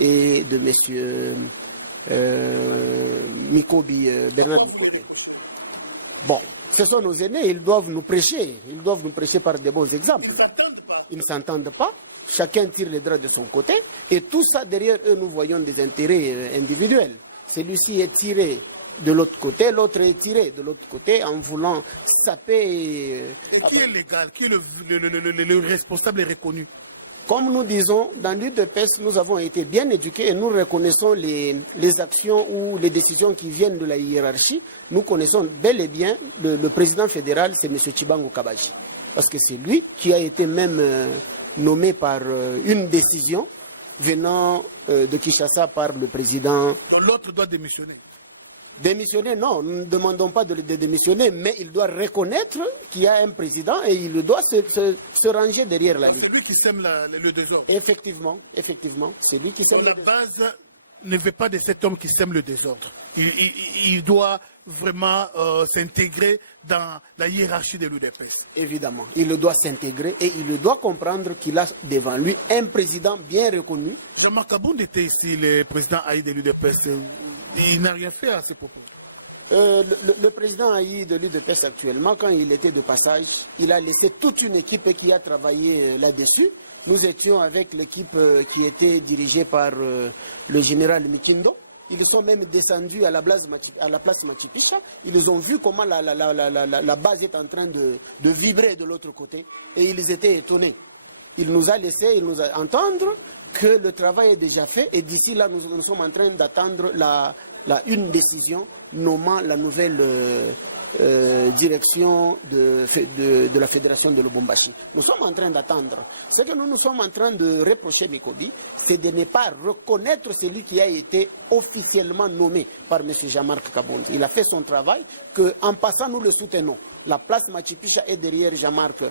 et de M. Bernard Mikobi. Bon, ce sont nos aînés, ils doivent nous prêcher par de bons exemples. Ils ne s'entendent pas, chacun tire les draps de son côté, et tout ça derrière eux, nous voyons des intérêts individuels. Celui-ci est tiré de l'autre côté, l'autre est tiré de l'autre côté en voulant saper. Et qui est légal, qui est le responsable et reconnu? Comme nous disons, dans l'UDPS, nous avons été bien éduqués et nous reconnaissons les actions ou les décisions qui viennent de la hiérarchie. Nous connaissons bel et bien le président fédéral, c'est M. Chibango Kabaji. Parce que c'est lui qui a été même nommé par une décision venant de Kinshasa par le président. Donc l'autre doit démissionner. Démissionner, non, nous ne demandons pas de démissionner, mais il doit reconnaître qu'il y a un président et il doit se ranger derrière la ligne. C'est lui qui sème le désordre. Effectivement, c'est lui qui sème le désordre. La base ne veut pas de cet homme qui sème le désordre. Il doit vraiment s'intégrer dans la hiérarchie de l'UDPS. Évidemment, il doit s'intégrer et il doit comprendre qu'il a devant lui un président bien reconnu. Jean-Marc Kabound était ici, le président Haï de l'UDPS. Il n'a rien fait à ces propos. Le président Haï de l'UDPS actuellement, quand il était de passage, il a laissé toute une équipe qui a travaillé là-dessus. Nous étions avec l'équipe qui était dirigée par le général Mikindo. Ils sont même descendus à la place Machipicha. Ils ont vu comment la base est en train de vibrer de l'autre côté. Et ils étaient étonnés. Il nous a laissé entendre que le travail est déjà fait. Et d'ici là, nous sommes en train d'attendre une décision nommant la nouvelle direction de la fédération de Lubumbashi. Nous sommes en train d'attendre. Ce que nous sommes en train de reprocher Mikobi, c'est de ne pas reconnaître celui qui a été officiellement nommé par M. Jean-Marc Kabound. Il a fait son travail, qu'en passant, nous le soutenons. La place Machipicha est derrière Jean-Marc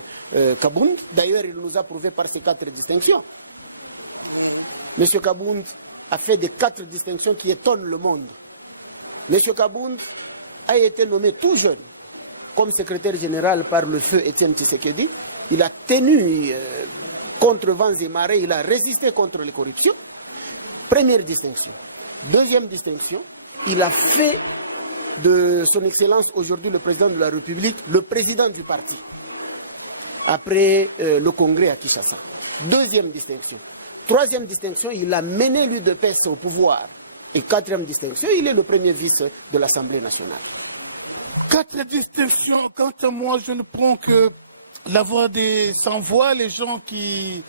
Kabound. D'ailleurs, il nous a prouvé par ses 4 distinctions. M. Kabound a fait des 4 distinctions qui étonnent le monde. M. Kabound a été nommé tout jeune comme secrétaire général par le feu Étienne Tshisekedi. Il a tenu contre vents et marées, il a résisté contre les corruptions. Première distinction. Deuxième distinction, il a fait de son Excellence aujourd'hui le président de la République le président du parti après le congrès à Kinshasa. Deuxième distinction. Troisième distinction, il a mené l'UDPS au pouvoir. Et 4e distinction, il est le premier vice de l'Assemblée nationale. 4 distinctions. Quant à moi, je ne prends que la voix des sans-voix, les gens qui...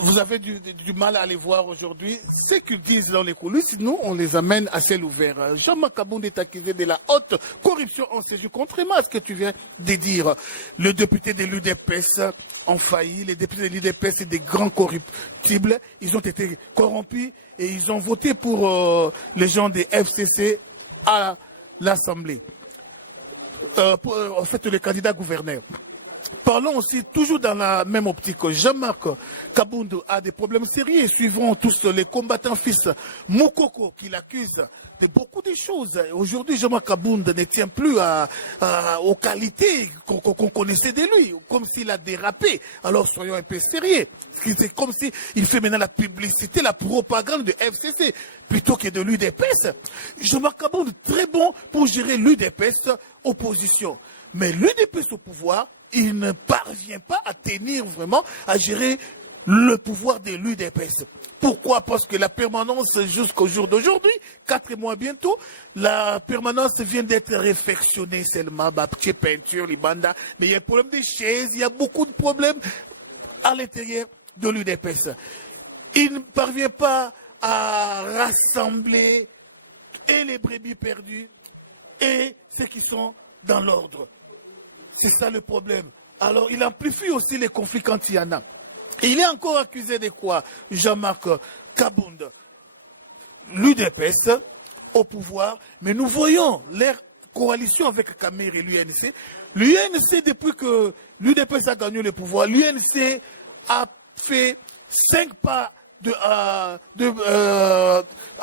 Vous avez du mal à les voir aujourd'hui. Ce qu'ils disent dans les coulisses, nous, on les amène à ciel ouvert. Jean-Marc Kabound est accusé de la haute corruption en séjour. Contrairement à ce que tu viens de dire, le député de l'UDPS ont failli. Les députés de l'UDPS, c'est des grands corruptibles. Ils ont été corrompus et ils ont voté pour les gens des FCC à l'Assemblée. En fait, le candidat gouverneur. Parlons aussi, toujours dans la même optique, Jean-Marc Kabound a des problèmes sérieux. Suivons tous les combattants fils Moukoko qui l'accusent de beaucoup de choses. Aujourd'hui, Jean-Marc Kabound ne tient plus aux qualités qu'on connaissait de lui, comme s'il a dérapé. Alors soyons un peu sérieux. C'est comme s'il fait maintenant la publicité, la propagande de FCC plutôt que de l'UDPS. Jean-Marc Kabound, très bon pour gérer l'UDPS opposition. Mais l'UDPS au pouvoir, il ne parvient pas à tenir vraiment, à gérer le pouvoir de l'UDPS. Pourquoi? Parce que la permanence jusqu'au jour d'aujourd'hui, 4 mois bientôt, la permanence vient d'être réfectionnée seulement, petite peinture, les bandas, mais il y a un problème des chaises, il y a beaucoup de problèmes à l'intérieur de l'UDPS. Il ne parvient pas à rassembler et les brebis perdues et ceux qui sont dans l'ordre. C'est ça le problème. Alors, il amplifie aussi les conflits quand il y en a. Et il est encore accusé de quoi? Jean-Marc Kabound. L'UDPS au pouvoir, mais nous voyons leur coalition avec Kamer et l'UNC. L'UNC, depuis que l'UDPS a gagné le pouvoir, l'UNC a fait 5 pas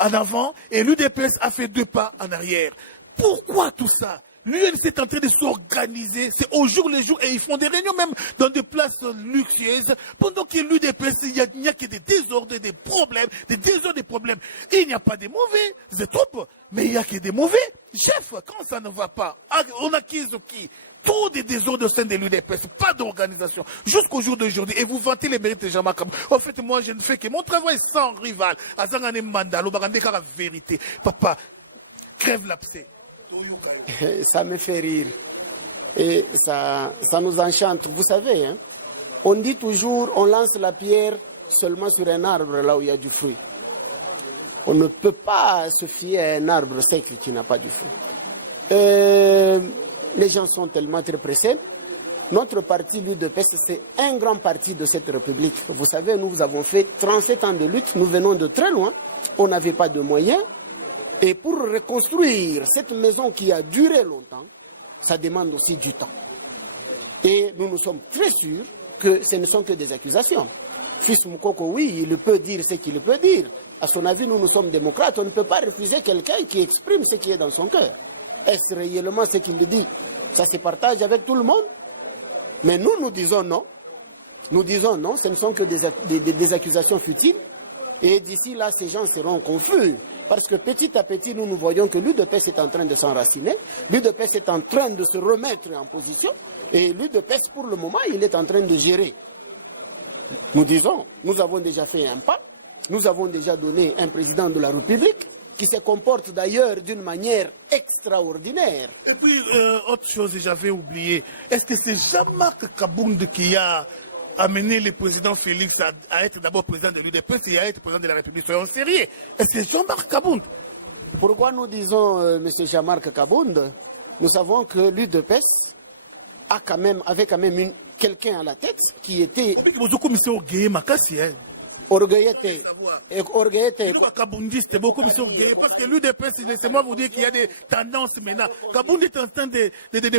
en avant et l'UDPS a fait 2 pas en arrière. Pourquoi tout ça? l'UNC est en train de s'organiser, c'est au jour le jour, et ils font des réunions même dans des places luxueuses, pendant que l'UDPS, il n'y a que des désordres, des problèmes, des désordres, des problèmes. Et il n'y a pas de mauvais troupes, mais il n'y a que des mauvais chefs. Quand ça ne va pas, on accuse qui? Tout des désordres au sein de l'UDPS, pas d'organisation, jusqu'au jour d'aujourd'hui. Et vous vantez les mérites de Jean-Marc Kabound. En fait, moi, je ne fais que mon travail sans rival. Azangane Mandalo, Bagande la vérité. Papa, crève l'abcès. Ça me fait rire. Et ça nous enchante. Vous savez, hein, on dit toujours, on lance la pierre seulement sur un arbre là où il y a du fruit. On ne peut pas se fier à un arbre sec qui n'a pas du fruit. Les gens sont tellement très pressés. Notre parti, l'UDPS, c'est un grand parti de cette République. Vous savez, nous avons fait 37 ans de lutte, nous venons de très loin, on n'avait pas de moyens. Et pour reconstruire cette maison qui a duré longtemps, ça demande aussi du temps. Et nous nous sommes très sûrs que ce ne sont que des accusations. Fils Moukoko, oui, il peut dire ce qu'il peut dire. À son avis, nous sommes démocrates, on ne peut pas refuser quelqu'un qui exprime ce qui est dans son cœur. Est-ce réellement ce qu'il dit? Ça se partage avec tout le monde? Mais nous disons non. Nous disons non, ce ne sont que des accusations futiles. Et d'ici là, ces gens seront confus. Parce que petit à petit, nous voyons que l'UDPS est en train de s'enraciner. L'UDPS est en train de se remettre en position. Et l'UDPS, pour le moment, il est en train de gérer. Nous disons, nous avons déjà fait un pas. Nous avons déjà donné un président de la République qui se comporte d'ailleurs d'une manière extraordinaire. Et puis, autre chose, j'avais oublié. Est-ce que c'est Jean-Marc Kabound qui a amené le président Félix à être d'abord président de l'UDPS et à être président de la République? Soyons sérieux. Est-ce que c'est Jean-Marc Kabound? Pourquoi nous disons M. Jean-Marc Kabound? Nous savons que l'UDPS avait quand même quelqu'un à la tête qui était orgueillité. Parce que l'UDPS, laissez-moi vous dire qu'il y a des tendances maintenant. Kabound est en train de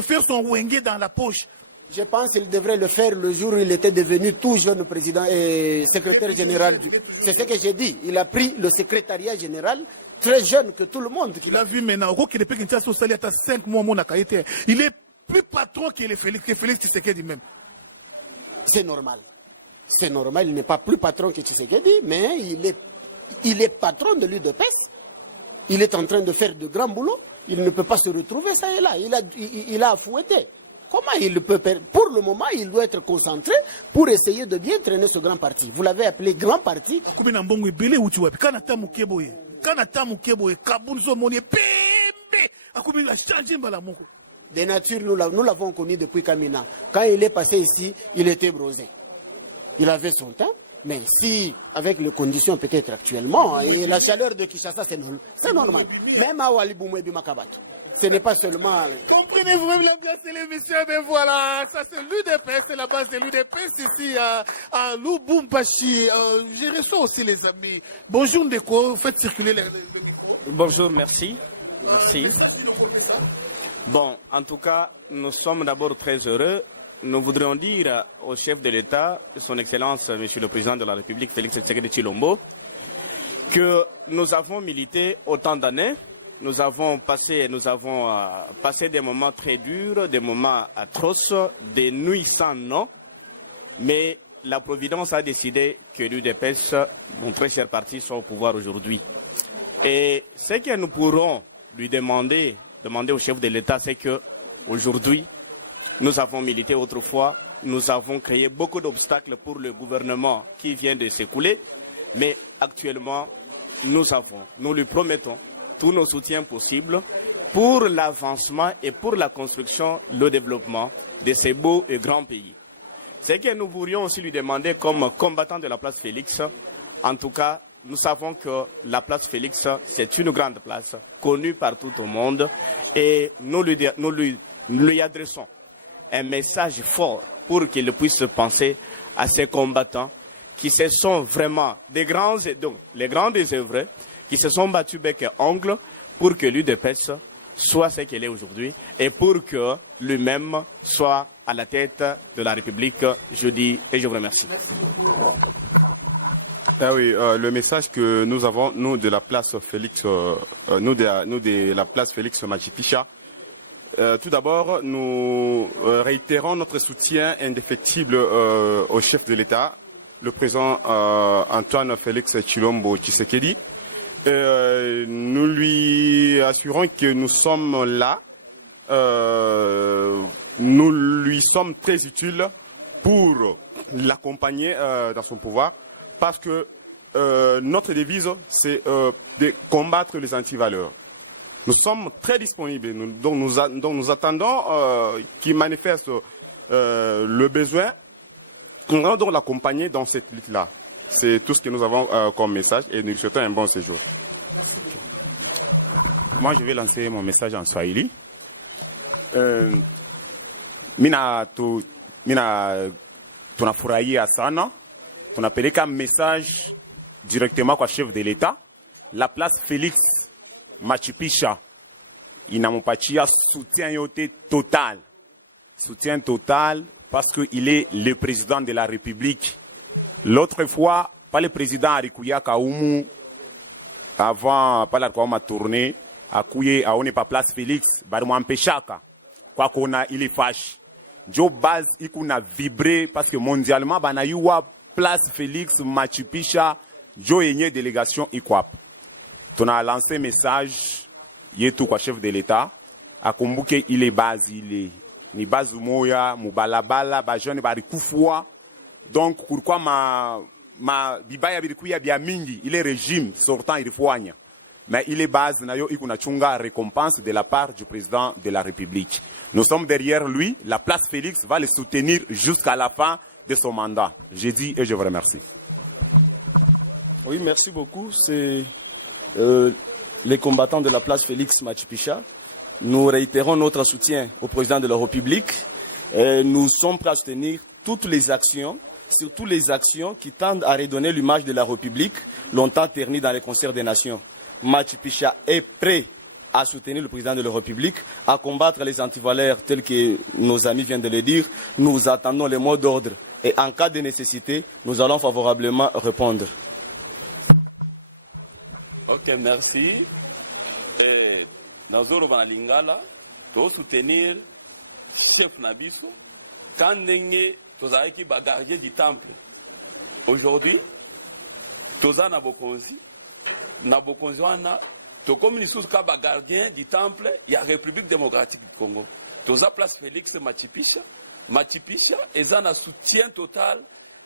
faire son wenge dans la poche. Je pense qu'il devrait le faire le jour où il était devenu tout jeune président et secrétaire général. C'est ce que j'ai dit. Il a pris le secrétariat général très jeune que tout le monde. Il a vu maintenant. Il est plus patron que Félix Tshisekedi même. C'est normal. C'est normal. Il n'est pas plus patron que Tshisekedi, mais il est patron de l'UDPS. Il est en train de faire de grands boulots. Il ne peut pas se retrouver ça et là. Il a fouetté. Comment il peut... Pour le moment, il doit être concentré pour essayer de bien traîner ce grand parti. Vous l'avez appelé grand parti. Des natures, nous l'avons connu depuis Kamina. Quand il est passé ici, il était brosé. Il avait son temps. Mais si, avec les conditions peut-être actuellement, et la chaleur de Kinshasa, c'est normal. Même à Waliboumebi Makabato. Ce n'est pas seulement... Comprenez-vous la place de l'émission? Ben voilà, ça c'est l'UDPS, c'est la base de l'UDPS ici à Lubumbashi. Je reçois aussi les amis. Bonjour Ndeko, faites circuler le micro. Bonjour, merci. Merci. Bon, en tout cas, nous sommes d'abord très heureux. Nous voudrions dire au chef de l'État, son Excellence, Monsieur le Président de la République, Félix Tshisekedi Tshilombo, que nous avons milité autant d'années. Nous avons passé des moments très durs, des moments atroces, des nuits sans nom. Mais la Providence a décidé que l'UDPS, mon très cher parti, soit au pouvoir aujourd'hui. Et ce que nous pourrons lui demander au chef de l'État, c'est que aujourd'hui, nous avons milité autrefois, nous avons créé beaucoup d'obstacles pour le gouvernement qui vient de s'écouler. Mais actuellement, nous lui promettons tous nos soutiens possibles pour l'avancement et pour la construction, le développement de ces beaux et grands pays. Ce que nous pourrions aussi lui demander comme combattant de la place Félix, en tout cas, nous savons que la place Félix, c'est une grande place, connue par tout au monde, et nous lui adressons un message fort pour qu'il puisse penser à ces combattants qui se sont vraiment les grands désœuvrés, qui se sont battus bec et ongle pour que l'UDPS soit ce qu'elle est aujourd'hui et pour que lui-même soit à la tête de la République. Je dis et je vous remercie. Ah oui, le message que nous avons, nous de la place Félix, nous de la place Félix Machipicha, Tout d'abord, nous réitérons notre soutien indéfectible au chef de l'État, le président Antoine Félix Tshilombo Tshisekedi. Nous lui assurons que nous sommes là, nous lui sommes très utiles pour l'accompagner dans son pouvoir, parce que notre devise, c'est de combattre les antivaleurs. Nous sommes très disponibles, donc nous attendons qu'il manifeste le besoin. Nous allons donc l'accompagner dans cette lutte-là. C'est tout ce que nous avons comme message et nous lui souhaitons un bon séjour. Moi, je vais lancer mon message en Swahili. Mina tunafurahia sana, tunapeleka message directement kwa chef de l'État. La place Félix Machipisha inamupatia soutien yote total. Soutien total parce qu'il est le président de la République. L'autre fois, pas le président Arikuya Kaumu, avant, pas la ma tournée, Akuye, aone pas place Félix, barimwampeshaka. Kwa kona il fâche. Jo base ikuna vibré parce que mondialement, banayua place Félix Machipisha, jo yenye délégation ikwap. On a lancé un message, yetu kwa chef de l'État, akumbuke ile base, ile ni base moya, mubalabala, bajone bari kufua. Donc, pourquoi ma bibaya birikuya bia mingi, il est régime sortant irifuanya. Mais il est base, nayo ikuna chunga récompense de la part du président de la République. Nous sommes derrière lui, la place Félix va le soutenir jusqu'à la fin de son mandat. J'ai dit et je vous remercie. Oui, merci beaucoup. C'est les combattants de la place Félix Machipisha. Nous réitérons notre soutien au président de la République. Nous sommes prêts à soutenir toutes les actions, surtout les actions qui tendent à redonner l'image de la République, longtemps ternie dans les concerts des nations. Machipisha est prêt à soutenir le président de la République, à combattre les antivaleurs tels que nos amis viennent de le dire. Nous attendons les mots d'ordre et en cas de nécessité, nous allons favorablement répondre. Ok, merci. Nazoro Banalingala, pour soutenir chef Nabiso, quand Nenge, Tozaiki Bagardien du temple. Aujourd'hui, Toza Nabokonzi, Nabokonziwana, Tokomi Nisuka Bagardien du temple, il y a République démocratique du Congo. Toza place Félix Machipisha, Machipisha, et ça a soutien total.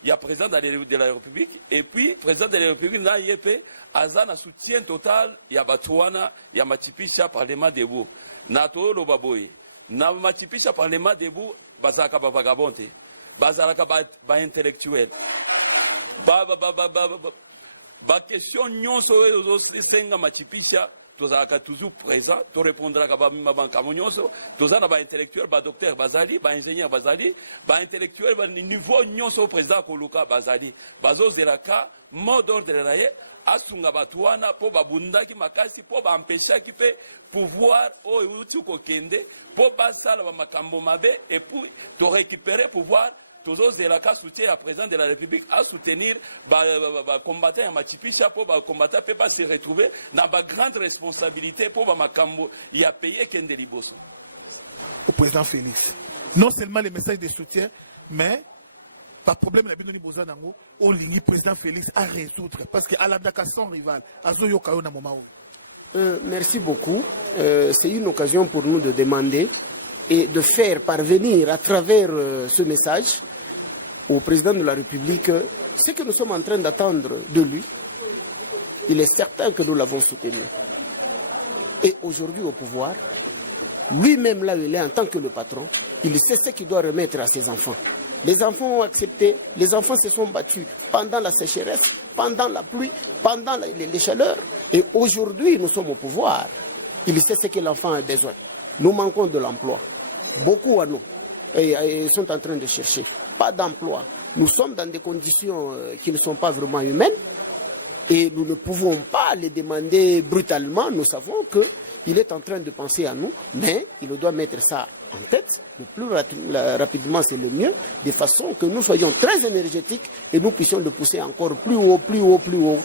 Il y a président de la République, et puis président de la République, là, il y a soutien total, il y a Batouana, il y a Machipisha, Parlement debout. Nato Lobaboye, na Machipisha, Parlement debout, Bazaka Vagabonte, Bazaka ba intellectuel. Question, nyon so, senga Machipisha, tozalaka toujours présent, to répondra ka ba nyonso, tozana ba intellectuel, ba docteur bazali, ba ingénieur bazali, ba intellectuel ba niveau nyonso président koluka bazali. Bazo zelaka mot d'ordre la ye asunga batwana po babundaki makasi po ba empêcher ki pe pouvoir o uti ko kende po basala ba makambo mabe et pour to récupérer pouvoir. Toujours de la soutien à président de la République à soutenir les combattants à Machipisha pour les combattants ne peuvent pas se retrouver dans la grande responsabilité pour les Makambo. Il y a payé Kendeliboso. Au président Félix. Non seulement les messages de soutien, mais pas de problème, le président Félix à résoudre. Parce qu'à la Dakar, son rival, à Zoyokayo na moment. Merci beaucoup. C'est une occasion pour nous de demander et de faire parvenir à travers ce message au président de la République ce que nous sommes en train d'attendre de lui. Il est certain que nous l'avons soutenu. Et aujourd'hui au pouvoir, lui-même là où il est en tant que le patron, il sait ce qu'il doit remettre à ses enfants. Les enfants ont accepté, les enfants se sont battus pendant la sécheresse, pendant la pluie, pendant les chaleurs. Et aujourd'hui, nous sommes au pouvoir. Il sait ce que l'enfant a besoin. Nous manquons de l'emploi. Beaucoup à nous sont en train de chercher. Pas d'emploi. Nous sommes dans des conditions qui ne sont pas vraiment humaines et nous ne pouvons pas les demander brutalement. Nous savons qu'il est en train de penser à nous, mais il doit mettre ça en tête. Le plus rapidement, c'est le mieux, de façon que nous soyons très énergétiques et nous puissions le pousser encore plus haut, plus haut, plus haut.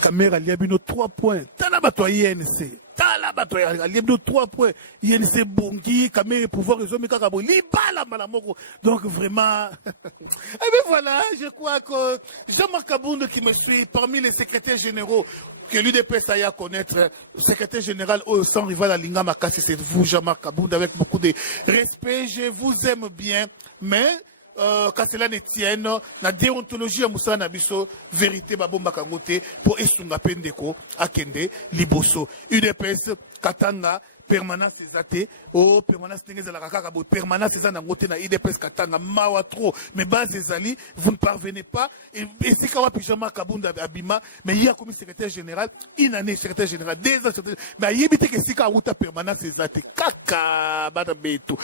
Caméra, il y a 3 points. Tanabatoa INC. tala bato aliebdo 3 points INC bongi kamé pouvoir résoudre kakabo libala malamoko donc vraiment et bien voilà je crois que Jean-Marc Kabound qui me suit parmi les secrétaires généraux que l'UDPS a à connaître, secrétaire général au sans rival à Linga Makassi, c'est vous Jean-Marc Kabound avec beaucoup de respect, je vous aime bien mais quand cela ne tienne, la déontologie à Moussa Nabiso, vérité babomba kangote pour esunga pendeko akende liboso. UDPS Katanga permanence ezate oh permanence n'engeza la kaka bo permanence ezana nangote na UDPS Katanga mawa trop mais base ezali vous ne parvenez pas et c'est kawa pyjama Kabunda abima mais il y a comme secrétaire général une année secrétaire général 2 ans mais il y a bité que sika uta permanence ezate kaka bada beto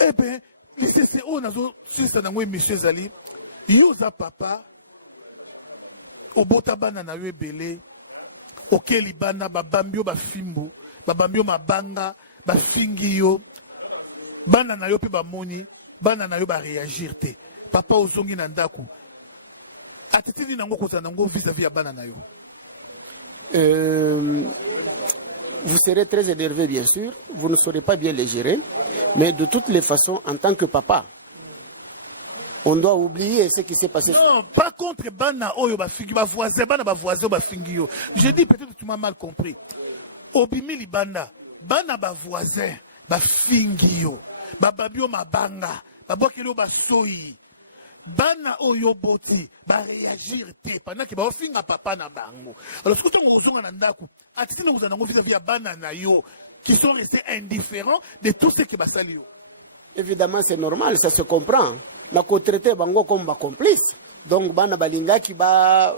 eh ben les CCO nazo sisa nango monsieur Zali yoza papa obota bana na yo ebele okeli bana babambio bafimbo babambio mabanga bafingi yo bana na yo pe bamoni bana na yo ba réagir te papa ozongi na ndako atitili nango koza nango vis-à-vis ya bana na yo. Vous serez très énervé, bien sûr. Vous ne saurez pas bien les gérer. Mais de toutes les façons, en tant que papa, on doit oublier ce qui s'est passé. Non, pas contre Bana Oyo, ba voisin, Bana ba voisin, ba fingio. Je dis peut-être que tu m'as mal compris. Obimi li Bana, Bana ba voisin, ba fingio, ba babio ma banga, ba bokelo ba soyi. Bana Oyo boti, ba réagir te, pendant que ba finga papa na bango. Alors, ce que tu as na ndako, atitine vous en avez vis-à-vis Bana na yo, qui sont restés indifférents de tout ce qui va salir. Évidemment, c'est normal, ça se comprend. Na traité bango comme ba complice. Donc bana balinga qui ba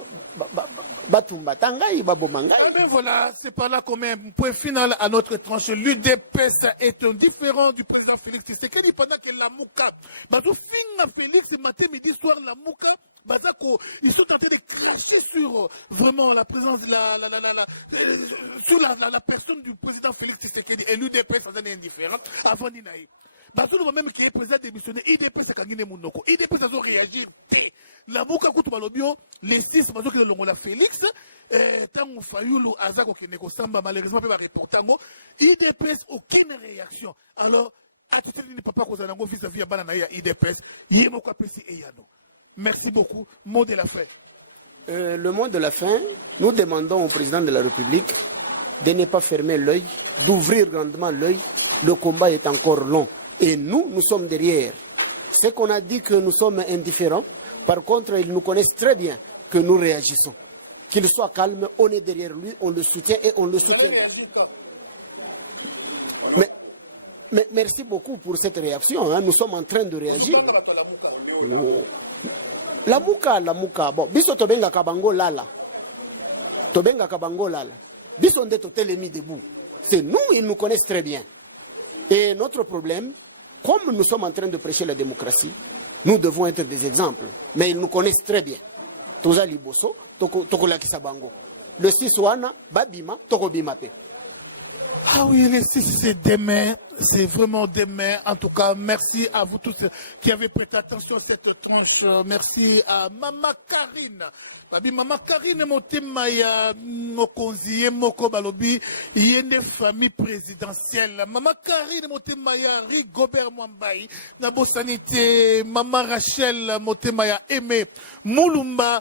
tumbatanga iba bomanga. Voilà, c'est par là qu'on met un point final à notre tranche. L'UDPS est un différent du président Félix Tshisekedi pendant que la Mouka, bato finga Félix matin midi soir la Mouka, bazako, ils sont en train de cracher sur vraiment la présence sur la personne du président Félix Tshisekedi et l'UDPS est indifférent avant d'inaï. Bato nous même qui est président démissionné, IDPS a gagné Mounoko, IDPS a réagi. La Mouka Koutou Balobio, les 6 bazo qui l'ont la Félix, Tango Fayoulou, Azako Keneko Samba, malheureusement, pas reportango, IDPS aucune réaction. Alors, à tout ne peut pas causer un vis-à-vis à Bananaïa IDPS, Yemoko Pessi et Yano. Merci beaucoup. Mot de la fin. Le mot de la fin, nous demandons au président de la République de ne pas fermer l'œil, d'ouvrir grandement l'œil. Le combat est encore long. Et nous sommes derrière. C'est qu'on a dit que nous sommes indifférents. Par contre, ils nous connaissent très bien que nous réagissons. Qu'il soit calme, on est derrière lui, on le soutient et on le soutiendra. Mais merci beaucoup pour cette réaction. Hein. Nous sommes en train de réagir. La Mouka. Bon, biso tobenga kabango lala. Tobenga kabango lala. Biso nde totelemi debout. C'est nous, ils nous connaissent très bien. Et notre problème, comme nous sommes en train de prêcher la démocratie, nous devons être des exemples. Mais ils nous connaissent très bien. Toza liboso, toko la kisabango. Le 6 wana, babima, toko bimape. Ah oui, le 6 c'est demain. C'est vraiment demain. En tout cas, merci à vous tous qui avez prêté attention à cette tranche. Merci à Mama Karine. Babi Mama Karine motema ya mokonzi moko balobi yende famille présidentielle. Mama Karine motema ya Rigobert Mwambai na bosanité. Mama Rachel motema ya Aimé Moulumba